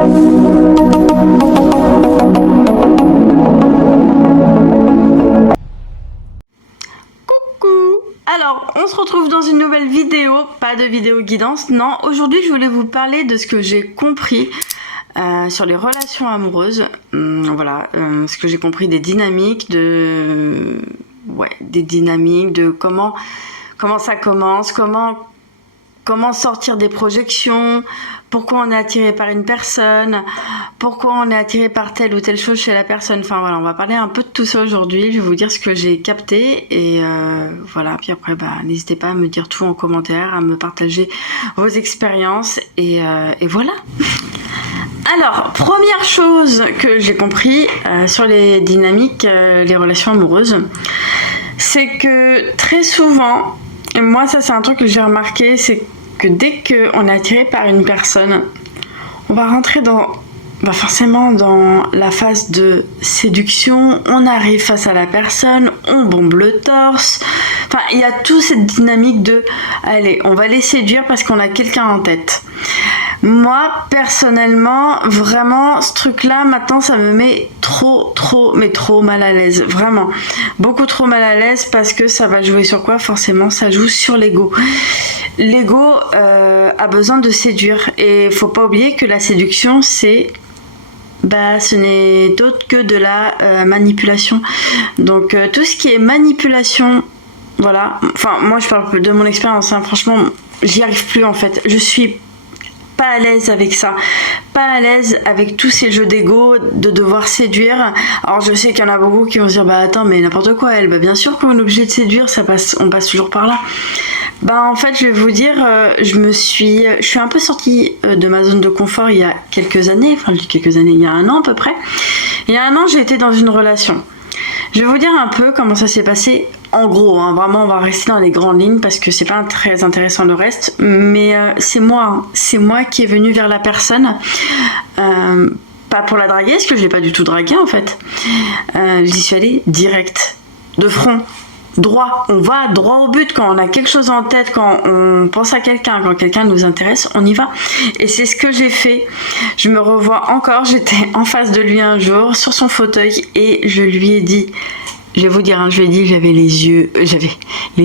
Alors, on se retrouve dans une nouvelle vidéo, pas de vidéo guidance, non. Aujourd'hui, je voulais vous parler de ce que j'ai compris sur les relations amoureuses. Voilà, ce que j'ai compris des dynamiques, des dynamiques, de comment ça commence, comment sortir des projections, pourquoi on est attiré par une personne, pourquoi on est attiré par telle ou telle chose chez la personne. Enfin voilà, on va parler un peu de tout ça aujourd'hui. Je vais vous dire ce que j'ai capté et voilà. Puis après, n'hésitez pas à me dire tout en commentaire, à me partager vos expériences et voilà. Alors, première chose que j'ai compris sur les dynamiques, les relations amoureuses, c'est que très souvent, et moi ça c'est un truc que j'ai remarqué, c'est que dès qu'on est attiré par une personne, on va rentrer forcément dans la phase de séduction, on arrive face à la personne, on bombe le torse, enfin il y a toute cette dynamique de allez, on va les séduire parce qu'on a quelqu'un en tête. Moi personnellement, vraiment ce truc là maintenant ça me met trop mal à l'aise, vraiment beaucoup trop mal à l'aise, parce que ça va jouer sur quoi? Forcément ça joue sur l'ego. L'ego a besoin de séduire, et faut pas oublier que la séduction ce n'est d'autre que de la manipulation. Donc tout ce qui est manipulation, voilà, enfin moi je parle de mon expérience, hein. Franchement j'y arrive plus en fait, je suis pas à l'aise avec ça, pas à l'aise avec tous ces jeux d'ego, de devoir séduire. Alors je sais qu'il y en a beaucoup qui vont se dire attends mais n'importe quoi elle, bien sûr qu'on est obligé de séduire, on passe toujours par là. En fait je vais vous dire, je suis un peu sortie de ma zone de confort il y a quelques années, il y a 1 an à peu près. Il y a 1 an j'ai été dans une relation. Je vais vous dire un peu comment ça s'est passé en gros, hein. Vraiment on va rester dans les grandes lignes parce que c'est pas très intéressant le reste, mais c'est moi qui est venue vers la personne, pas pour la draguer, parce que je l'ai pas du tout draguée en fait. J'y suis allée direct, de front, droit, on va droit au but. Quand on a quelque chose en tête, quand on pense à quelqu'un, quand quelqu'un nous intéresse, on y va. Et c'est ce que j'ai fait. Je me revois encore, j'étais en face de lui un jour sur son fauteuil et je lui ai dit, je vais vous dire, je lui ai dit, j'avais les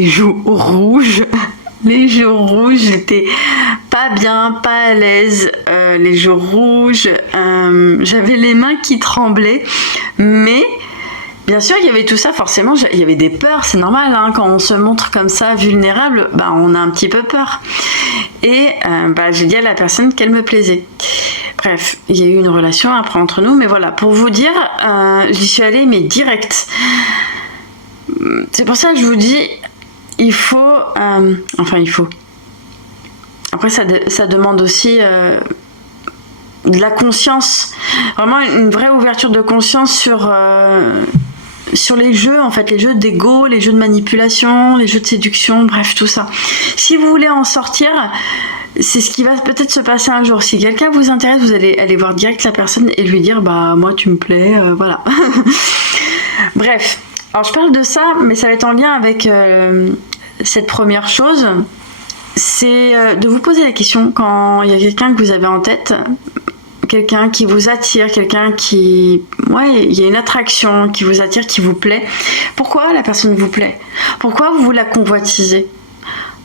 joues rouges, j'étais pas bien, pas à l'aise, les joues rouges, j'avais les mains qui tremblaient, mais bien sûr, il y avait tout ça, forcément, il y avait des peurs, c'est normal, hein, quand on se montre comme ça, vulnérable, on a un petit peu peur. Et j'ai dit à la personne qu'elle me plaisait. Bref, il y a eu une relation après entre nous, mais voilà, pour vous dire, j'y suis allée, mais direct. C'est pour ça que je vous dis, il faut... Après, ça demande aussi... de la conscience, vraiment une vraie ouverture de conscience sur les jeux, en fait, les jeux d'ego, les jeux de manipulation, les jeux de séduction, bref, tout ça. Si vous voulez en sortir, c'est ce qui va peut-être se passer un jour. Si quelqu'un vous intéresse, vous allez aller voir direct la personne et lui dire moi tu me plais, voilà. Bref, alors je parle de ça, mais ça va être en lien avec cette première chose, c'est de vous poser la question quand il y a quelqu'un que vous avez en tête, quelqu'un qui vous attire, quelqu'un qui... il y a une attraction qui vous attire, qui vous plaît. Pourquoi la personne vous plaît? Pourquoi vous la convoitisez?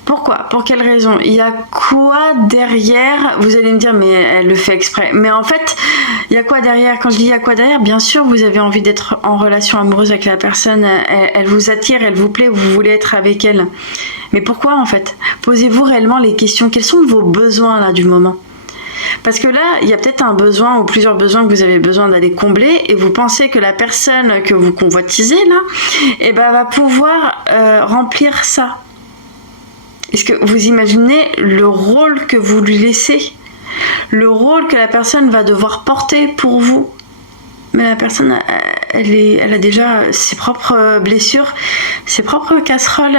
Pourquoi? Pour quelle raison? Il y a quoi derrière? Vous allez me dire, mais elle le fait exprès. Mais en fait, il y a quoi derrière? Quand je dis il y a quoi derrière, bien sûr, vous avez envie d'être en relation amoureuse avec la personne. Elle vous attire, elle vous plaît, vous voulez être avec elle. Mais pourquoi en fait? Posez-vous réellement les questions. Quels sont vos besoins là du moment? Parce que là, il y a peut-être un besoin ou plusieurs besoins que vous avez besoin d'aller combler, et vous pensez que la personne que vous convoitisez là, va pouvoir remplir ça. Est-ce que vous imaginez le rôle que vous lui laissez, le rôle que la personne va devoir porter pour vous? Mais la personne, elle a déjà ses propres blessures, ses propres casseroles.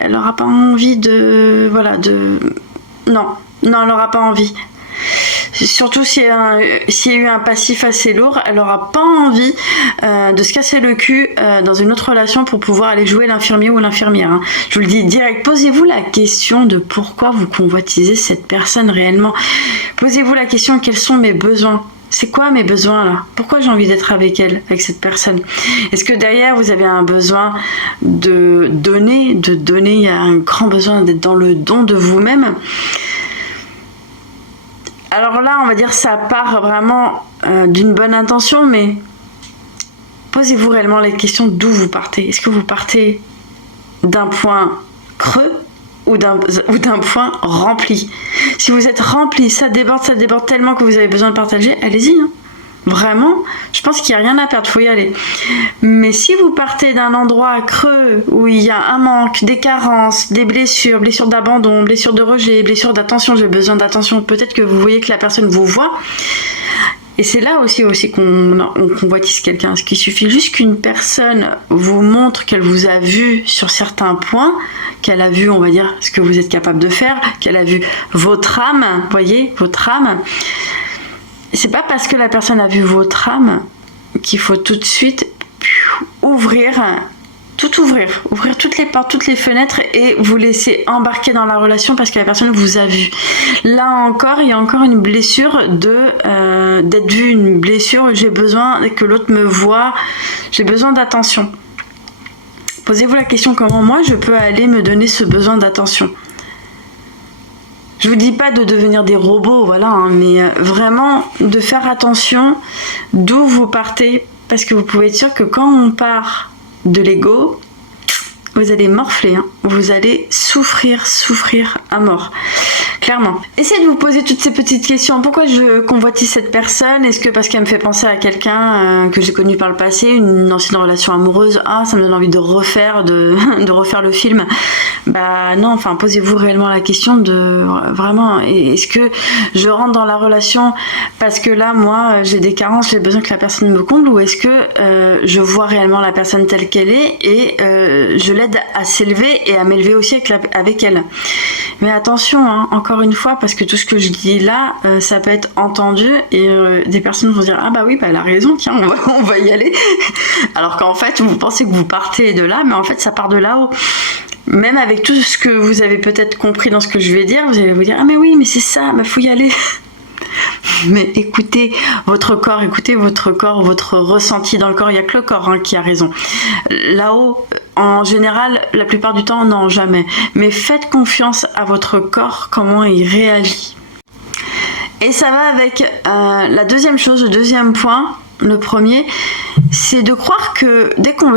Elle n'aura pas envie de... Non, elle n'aura pas envie. Surtout s'il y a eu un passif assez lourd, elle aura pas envie de se casser le cul dans une autre relation pour pouvoir aller jouer l'infirmier ou l'infirmière. Hein. Je vous le dis direct, posez-vous la question de pourquoi vous convoitisez cette personne réellement. Posez-vous la question, quels sont mes besoins? C'est quoi mes besoins là? Pourquoi j'ai envie d'être avec elle, avec cette personne? Est-ce que derrière vous avez un besoin de donner? Il y a un grand besoin d'être dans le don de vous-même. Alors là, on va dire ça part vraiment d'une bonne intention, mais posez-vous réellement la question d'où vous partez. Est-ce que vous partez d'un point creux ou d'un point rempli? Si vous êtes rempli, ça déborde tellement que vous avez besoin de partager, allez-y. Hein. Vraiment, je pense qu'il n'y a rien à perdre, il faut y aller. Mais si vous partez d'un endroit creux où il y a un manque, des carences, des blessures d'abandon, blessures de rejet, blessures d'attention, j'ai besoin d'attention, peut-être que vous voyez que la personne vous voit. Et c'est là aussi qu'on convoitise quelqu'un. Parce qu'il suffit juste qu'une personne vous montre qu'elle vous a vu sur certains points, qu'elle a vu, on va dire, ce que vous êtes capable de faire, qu'elle a vu votre âme, voyez, votre âme. C'est pas parce que la personne a vu votre âme qu'il faut tout de suite ouvrir toutes les portes, toutes les fenêtres et vous laisser embarquer dans la relation parce que la personne vous a vu. Là encore, il y a encore une blessure d'être vu, une blessure, j'ai besoin que l'autre me voie, j'ai besoin d'attention. Posez-vous la question, comment moi je peux aller me donner ce besoin d'attention? Je vous dis pas de devenir des robots, voilà, hein, mais vraiment de faire attention d'où vous partez, parce que vous pouvez être sûr que quand on part de l'ego, vous allez morfler, hein, vous allez souffrir à mort. Clairement. Essayez de vous poser toutes ces petites questions. Pourquoi je convoitise cette personne? Est-ce que parce qu'elle me fait penser à quelqu'un que j'ai connu par le passé, une ancienne relation amoureuse? Ah, ça me donne envie de refaire le film. Bah non, enfin, posez-vous réellement la question de vraiment, est-ce que je rentre dans la relation parce que là, moi, j'ai des carences, j'ai besoin que la personne me comble, ou est-ce que je vois réellement la personne telle qu'elle est et je l'aide à s'élever et à m'élever aussi avec elle? Mais attention, hein, encore une fois, parce que tout ce que je dis là, ça peut être entendu et des personnes vont dire ah bah oui, bah elle a raison, tiens, on va y aller. Alors qu'en fait, vous pensez que vous partez de là, mais en fait, ça part de là-haut. Même avec tout ce que vous avez peut-être compris dans ce que je vais dire, vous allez vous dire ah mais oui, mais c'est ça, bah faut y aller. Mais écoutez votre corps, votre ressenti dans le corps. Il n'y a que le corps hein, qui a raison. Là-haut, en général, la plupart du temps, non, jamais. Mais faites confiance à votre corps, comment il réagit. Et ça va avec la deuxième chose, le deuxième point. Le premier, c'est de croire que dès qu'on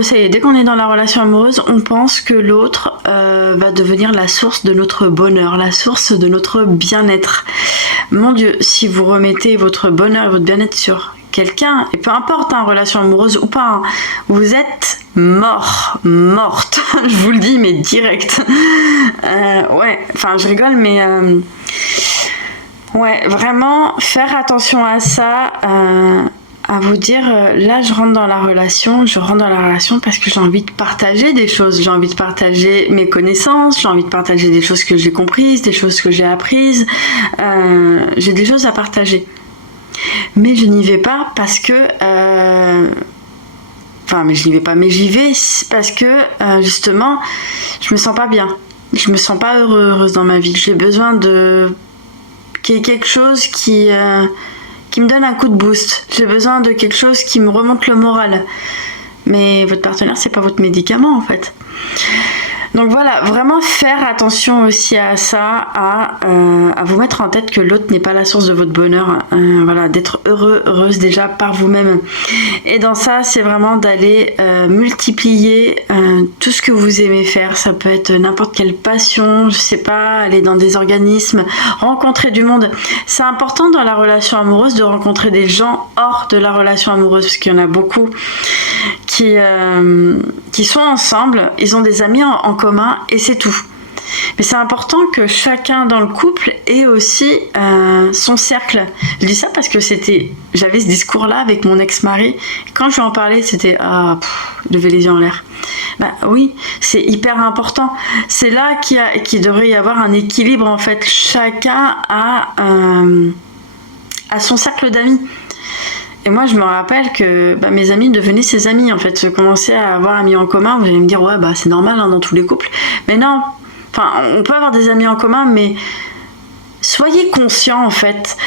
est dans la relation amoureuse, on pense que l'autre va devenir la source de notre bonheur, la source de notre bien-être. Mon Dieu, si vous remettez votre bonheur et votre bien-être sur quelqu'un, et peu importe, hein, relation amoureuse ou pas, hein, vous êtes morte, je vous le dis, mais direct. Ouais, enfin, je rigole, mais ouais, vraiment, faire attention à ça, à vous dire, là, je rentre dans la relation parce que j'ai envie de partager des choses, j'ai envie de partager mes connaissances, j'ai envie de partager des choses que j'ai comprises, des choses que j'ai apprises, j'ai des choses à partager. Mais je n'y vais pas parce que... mais j'y vais parce que, justement, je me sens pas bien. Je me sens pas heureuse dans ma vie. J'ai besoin qu'il y ait quelque chose qui me donne un coup de boost. J'ai besoin de quelque chose qui me remonte le moral. Mais votre partenaire, c'est pas votre médicament, en fait. Donc voilà, vraiment faire attention aussi à ça, à vous mettre en tête que l'autre n'est pas la source de votre bonheur, voilà, d'être heureuse déjà par vous-même. Et dans ça, c'est vraiment d'aller multiplier tout ce que vous aimez faire. Ça peut être n'importe quelle passion, je sais pas, aller dans des organismes, rencontrer du monde. C'est important dans la relation amoureuse de rencontrer des gens hors de la relation amoureuse, parce qu'il y en a beaucoup qui sont ensemble, ils ont des amis en commun et c'est tout. Mais c'est important que chacun dans le couple ait aussi son cercle. Je dis ça parce que j'avais ce discours-là avec mon ex-mari. Quand je lui en parlais, c'était lever les yeux en l'air. Bah oui, c'est hyper important. C'est là qu'il devrait y avoir un équilibre en fait. Chacun a à son cercle d'amis. Et moi, je me rappelle que mes amis devenaient ses amis, en fait. Je commençais à avoir amis en commun. Vous allez me dire, ouais, c'est normal dans tous les couples. Mais non, enfin, on peut avoir des amis en commun, mais soyez conscients, en fait.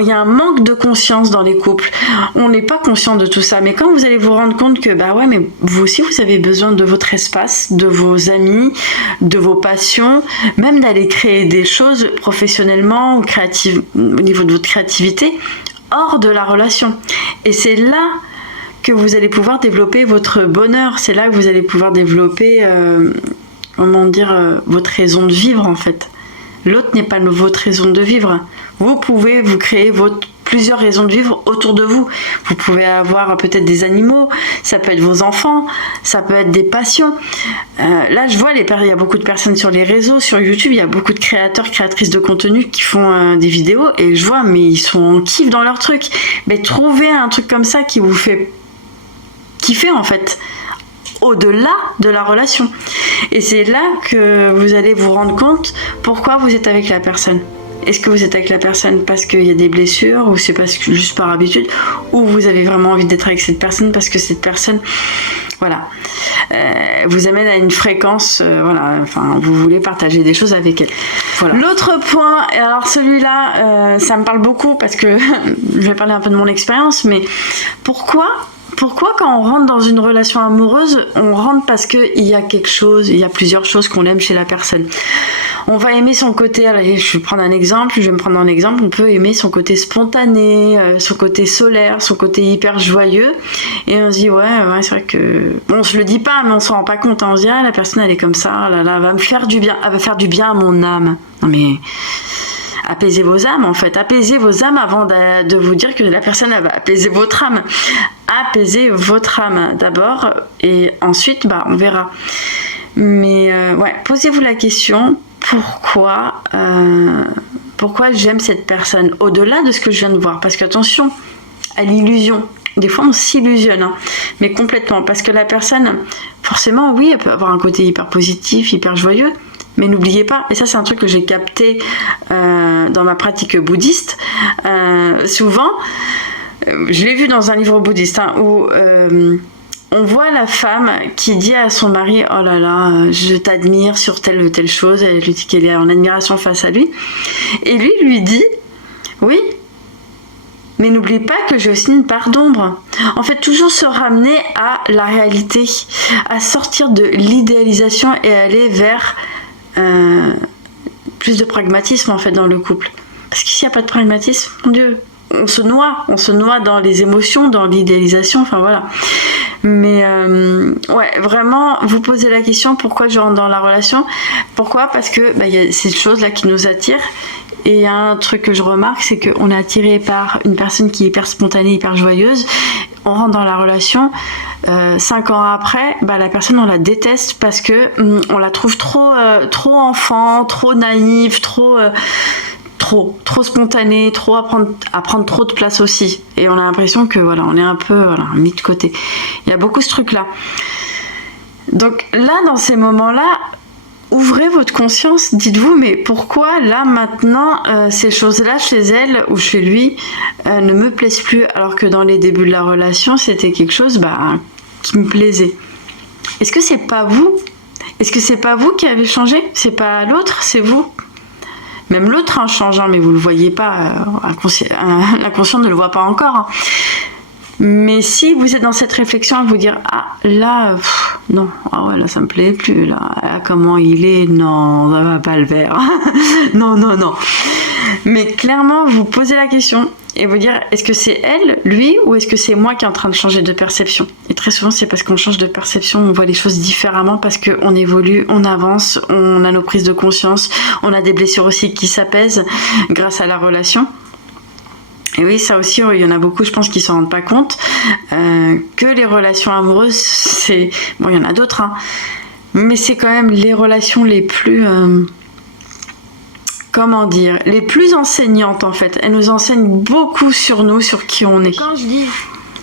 Il y a un manque de conscience dans les couples. On n'est pas conscient de tout ça. Mais quand vous allez vous rendre compte que, mais vous aussi, vous avez besoin de votre espace, de vos amis, de vos passions, même d'aller créer des choses professionnellement ou au niveau de votre créativité, hors de la relation. Et c'est là que vous allez pouvoir développer votre bonheur. C'est là que vous allez pouvoir développer, votre raison de vivre, en fait. L'autre n'est pas votre raison de vivre. Vous pouvez vous créer plusieurs raisons de vivre autour de vous. Vous pouvez avoir peut-être des animaux, ça peut être vos enfants, ça peut être des passions. Là, je vois, il y a beaucoup de personnes sur les réseaux, sur YouTube, il y a beaucoup de créateurs, créatrices de contenu qui font des vidéos et je vois, mais ils sont en kiff dans leur truc. Mais trouvez un truc comme ça qui vous fait kiffer, en fait, au-delà de la relation. Et c'est là que vous allez vous rendre compte pourquoi vous êtes avec la personne. Est-ce que vous êtes avec la personne parce qu'il y a des blessures, ou c'est parce que juste par habitude, ou vous avez vraiment envie d'être avec cette personne parce que cette personne, vous amène à une fréquence, vous voulez partager des choses avec elle. Voilà. L'autre point, et alors celui-là, ça me parle beaucoup parce que je vais parler un peu de mon expérience, mais pourquoi quand on rentre dans une relation amoureuse, on rentre parce qu'il y a quelque chose, il y a plusieurs choses qu'on aime chez la personne. On va aimer son côté, allez, je vais prendre un exemple, on peut aimer son côté spontané, son côté solaire, son côté hyper joyeux, et on se dit, ouais, c'est vrai que, on se le dit pas, mais on s'en rend pas compte, on se dit, la personne elle est comme ça, elle va me faire du bien, elle va faire du bien à mon âme. Non mais... apaisez vos âmes, en fait. Apaisez vos âmes avant de vous dire que la personne elle va apaiser votre âme. Apaisez votre âme d'abord et ensuite, on verra. Mais posez-vous la question, pourquoi j'aime cette personne au-delà de ce que je viens de voir? Parce qu'attention à l'illusion. Des fois, on s'illusionne, mais complètement. Parce que la personne, forcément, oui, elle peut avoir un côté hyper positif, hyper joyeux. Mais n'oubliez pas, et ça c'est un truc que j'ai capté dans ma pratique bouddhiste, souvent, je l'ai vu dans un livre bouddhiste, où on voit la femme qui dit à son mari, oh là là, je t'admire sur telle ou telle chose, elle lui dit qu'elle est en admiration face à lui, et lui dit, oui, mais n'oublie pas que j'ai aussi une part d'ombre. En fait, toujours se ramener à la réalité, à sortir de l'idéalisation et aller vers plus de pragmatisme, en fait, dans le couple. Parce qu'ici, il n'y a pas de pragmatisme, mon Dieu, on se noie dans les émotions, dans l'idéalisation, voilà. Mais vraiment, vous posez la question, pourquoi je rentre dans la relation? Pourquoi? Parce que il y a ces choses-là qui nous attirent. Et il y a un truc que je remarque, c'est qu'on est attiré par une personne qui est hyper spontanée, hyper joyeuse. On rentre dans la relation, 5 ans après, la personne on la déteste parce que on la trouve trop enfant, trop naïve, trop spontanée, à prendre trop de place aussi. Et on a l'impression que on est un peu mis de côté. Il y a beaucoup ce truc-là. Donc là, dans ces moments-là, ouvrez votre conscience, dites-vous, mais pourquoi là maintenant ces choses-là chez elle ou chez lui ne me plaisent plus, alors que dans les débuts de la relation c'était quelque chose qui me plaisait. Est-ce que c'est pas vous? Est-ce que c'est pas vous qui avez changé? C'est pas l'autre, c'est vous? Même l'autre en changeant, mais vous le voyez pas, l'inconscient ne le voit pas encore. Mais si vous êtes dans cette réflexion à vous dire, là, non, là ça me plaît plus, là, comment il est, non, ça va pas le faire. non. Mais clairement, vous posez la question et vous dire, est-ce que c'est elle, lui, ou est-ce que c'est moi qui est en train de changer de perception? Et très souvent, c'est parce qu'on change de perception, on voit les choses différemment, parce qu'on évolue, on avance, on a nos prises de conscience, on a des blessures aussi qui s'apaisent grâce à la relation. Et oui, ça aussi, il y en a beaucoup, je pense, qui ne s'en rendent pas compte, que les relations amoureuses, c'est... Bon, il y en a d'autres, mais c'est quand même les relations les plus... les plus enseignantes, en fait. Elles nous enseignent beaucoup sur nous, sur qui on est. Quand je dis...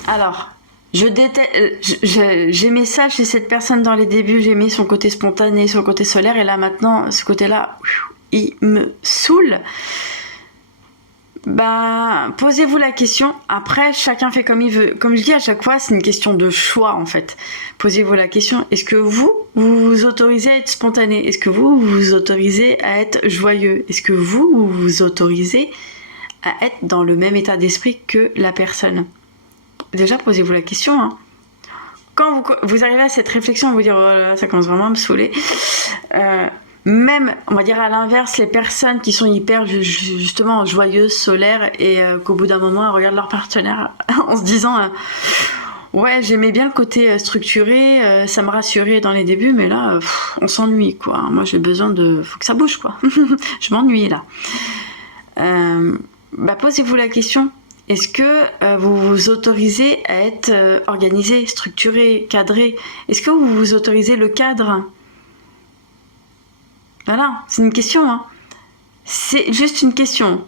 Alors, j'aimais ça chez cette personne dans les débuts, j'aimais son côté spontané, son côté solaire, et là, maintenant, ce côté-là, il me saoule. Bah, posez-vous la question. Après, chacun fait comme il veut. Comme je dis à chaque fois, c'est une question de choix en fait. Posez-vous la question. Est-ce que vous vous autorisez à être spontané? Est-ce que vous vous autorisez à être joyeux? Est-ce que vous vous autorisez à être dans le même état d'esprit que la personne? Déjà, posez-vous la question. Hein. Quand vous arrivez à cette réflexion, vous dire oh là, ça commence vraiment à me saouler. Même, on va dire à l'inverse, les personnes qui sont hyper justement joyeuses, solaires, et qu'au bout d'un moment, elles regardent leur partenaire en se disant ouais, j'aimais bien le côté structuré, ça me rassurait dans les débuts, mais là, on s'ennuie, quoi. Moi, j'ai besoin de... Faut que ça bouge, quoi. Je m'ennuie, là. Bah, posez-vous la question. Est-ce que vous vous autorisez à être organisé, structuré, cadré? Est-ce que vous vous autorisez le cadre? Voilà, c'est une question. Hein. C'est juste une question.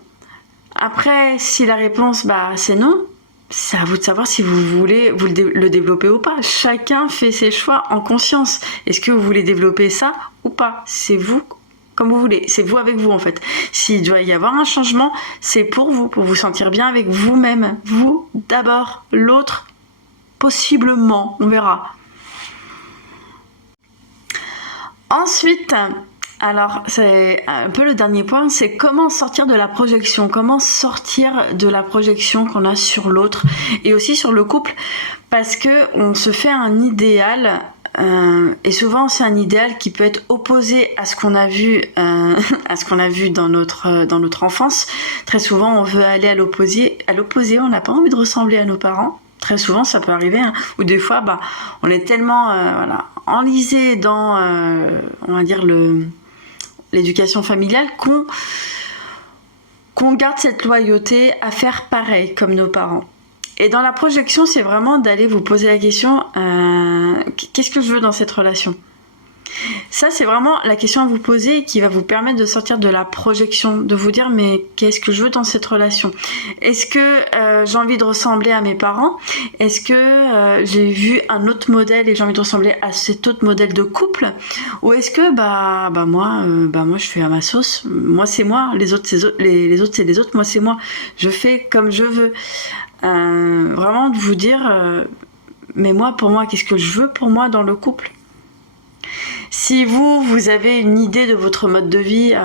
Après, si la réponse, bah, c'est non, c'est à vous de savoir si vous voulez le développer ou pas. Chacun fait ses choix en conscience. Est-ce que vous voulez développer ça ou pas? C'est vous, comme vous voulez. C'est vous avec vous, en fait. S'il doit y avoir un changement, c'est pour vous sentir bien avec vous-même. Vous, d'abord. L'autre, possiblement. On verra. Ensuite... Alors, c'est un peu le dernier point, c'est comment sortir de la projection, qu'on a sur l'autre et aussi sur le couple, parce que on se fait un idéal, et souvent c'est un idéal qui peut être opposé à ce qu'on a vu, dans notre enfance. Très souvent, on veut aller à l'opposé, on n'a pas envie de ressembler à nos parents. Très souvent, ça peut arriver, hein, ou des fois, bah, on est tellement, enlisé dans, on va dire l'éducation familiale qu'on garde cette loyauté à faire pareil comme nos parents. Et dans la projection, c'est vraiment d'aller vous poser la question qu'est-ce que je veux dans cette relation? Ça, c'est vraiment la question à vous poser qui va vous permettre de sortir de la projection, de vous dire mais qu'est-ce que je veux dans cette relation? Est-ce que j'ai envie de ressembler à mes parents? Est-ce que j'ai vu un autre modèle et j'ai envie de ressembler à cet autre modèle de couple? Ou est-ce que moi je fais à ma sauce, moi c'est moi, les autres c'est les autres c'est les autres, moi c'est moi, je fais comme je veux. Vraiment de vous dire mais moi pour moi qu'est-ce que je veux pour moi dans le couple? Si vous avez une idée de votre mode de vie,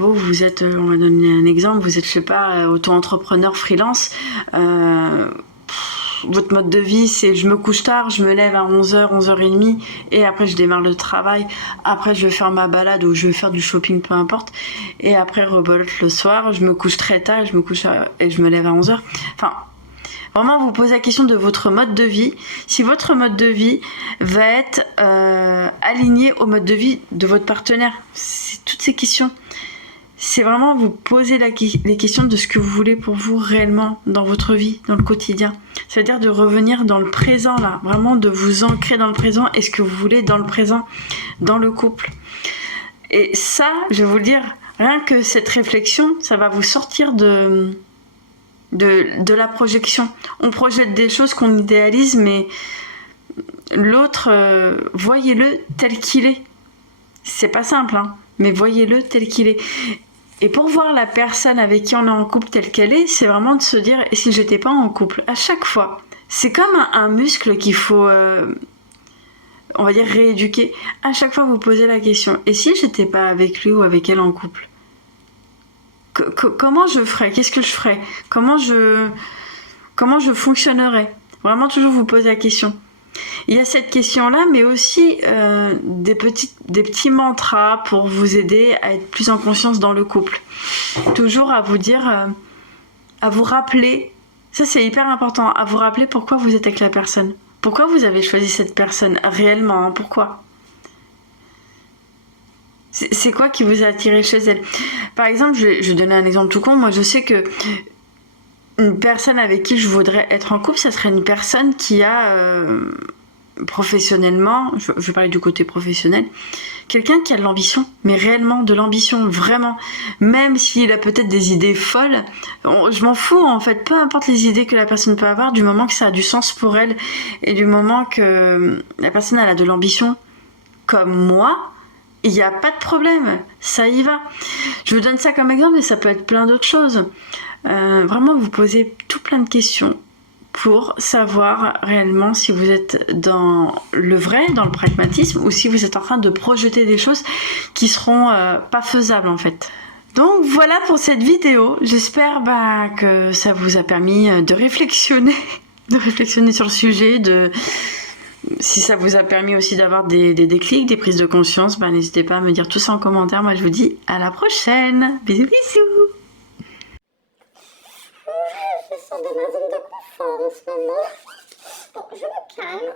vous êtes, on va donner un exemple, vous êtes, je sais pas, auto-entrepreneur freelance, votre mode de vie, c'est je me couche tard, je me lève à 11h, 11h30, et après je démarre le travail, après je vais faire ma balade ou je vais faire du shopping, peu importe, et après rebolote le soir, je me couche très tard, et je me lève à 11h. Enfin, vraiment, vous posez la question de votre mode de vie. Si votre mode de vie va être aligné au mode de vie de votre partenaire. C'est toutes ces questions. C'est vraiment vous poser les questions de ce que vous voulez pour vous réellement dans votre vie, dans le quotidien. C'est-à-dire de revenir dans le présent, là. Vraiment de vous ancrer dans le présent et ce que vous voulez dans le présent, dans le couple. Et ça, je vais vous le dire, rien que cette réflexion, ça va vous sortir de la projection. On projette des choses qu'on idéalise, mais l'autre, voyez-le tel qu'il est. C'est pas simple, hein, mais voyez-le tel qu'il est. Et pour voir la personne avec qui on est en couple telle qu'elle est, c'est vraiment de se dire, et si j'étais pas en couple? À chaque fois. C'est comme un muscle qu'il faut, on va dire, rééduquer. À chaque fois, vous posez la question, et si j'étais pas avec lui ou avec elle en couple? Comment je ferais? Qu'est-ce que je ferais? Comment je fonctionnerais? Vraiment toujours vous poser la question. Il y a cette question-là, mais aussi des petits mantras pour vous aider à être plus en conscience dans le couple. Toujours à vous dire, à vous rappeler, ça c'est hyper important, à vous rappeler pourquoi vous êtes avec la personne. Pourquoi vous avez choisi cette personne réellement, hein, pourquoi? C'est quoi qui vous a attiré chez elle? Par exemple, je vais donner un exemple tout con. Moi, je sais que une personne avec qui je voudrais être en couple, ça serait une personne qui a professionnellement, je vais parler du côté professionnel, quelqu'un qui a de l'ambition, mais réellement de l'ambition, vraiment. Même s'il a peut-être des idées folles, je m'en fous en fait, peu importe les idées que la personne peut avoir, du moment que ça a du sens pour elle et du moment que la personne elle a de l'ambition, comme moi, il n'y a pas de problème, ça y va. Je vous donne ça comme exemple, mais ça peut être plein d'autres choses. vraiment vous poser tout plein de questions pour savoir réellement si vous êtes dans le vrai, dans le pragmatisme, ou si vous êtes en train de projeter des choses qui seront pas faisables en fait. Donc voilà pour cette vidéo, j'espère que ça vous a permis de réflexionner, sur le sujet, si ça vous a permis aussi d'avoir des déclics, des prises de conscience, n'hésitez pas à me dire tout ça en commentaire. Moi je vous dis à la prochaine, bisous bisous. Je sors de ma zone de confort en ce moment. Bon, je me calme.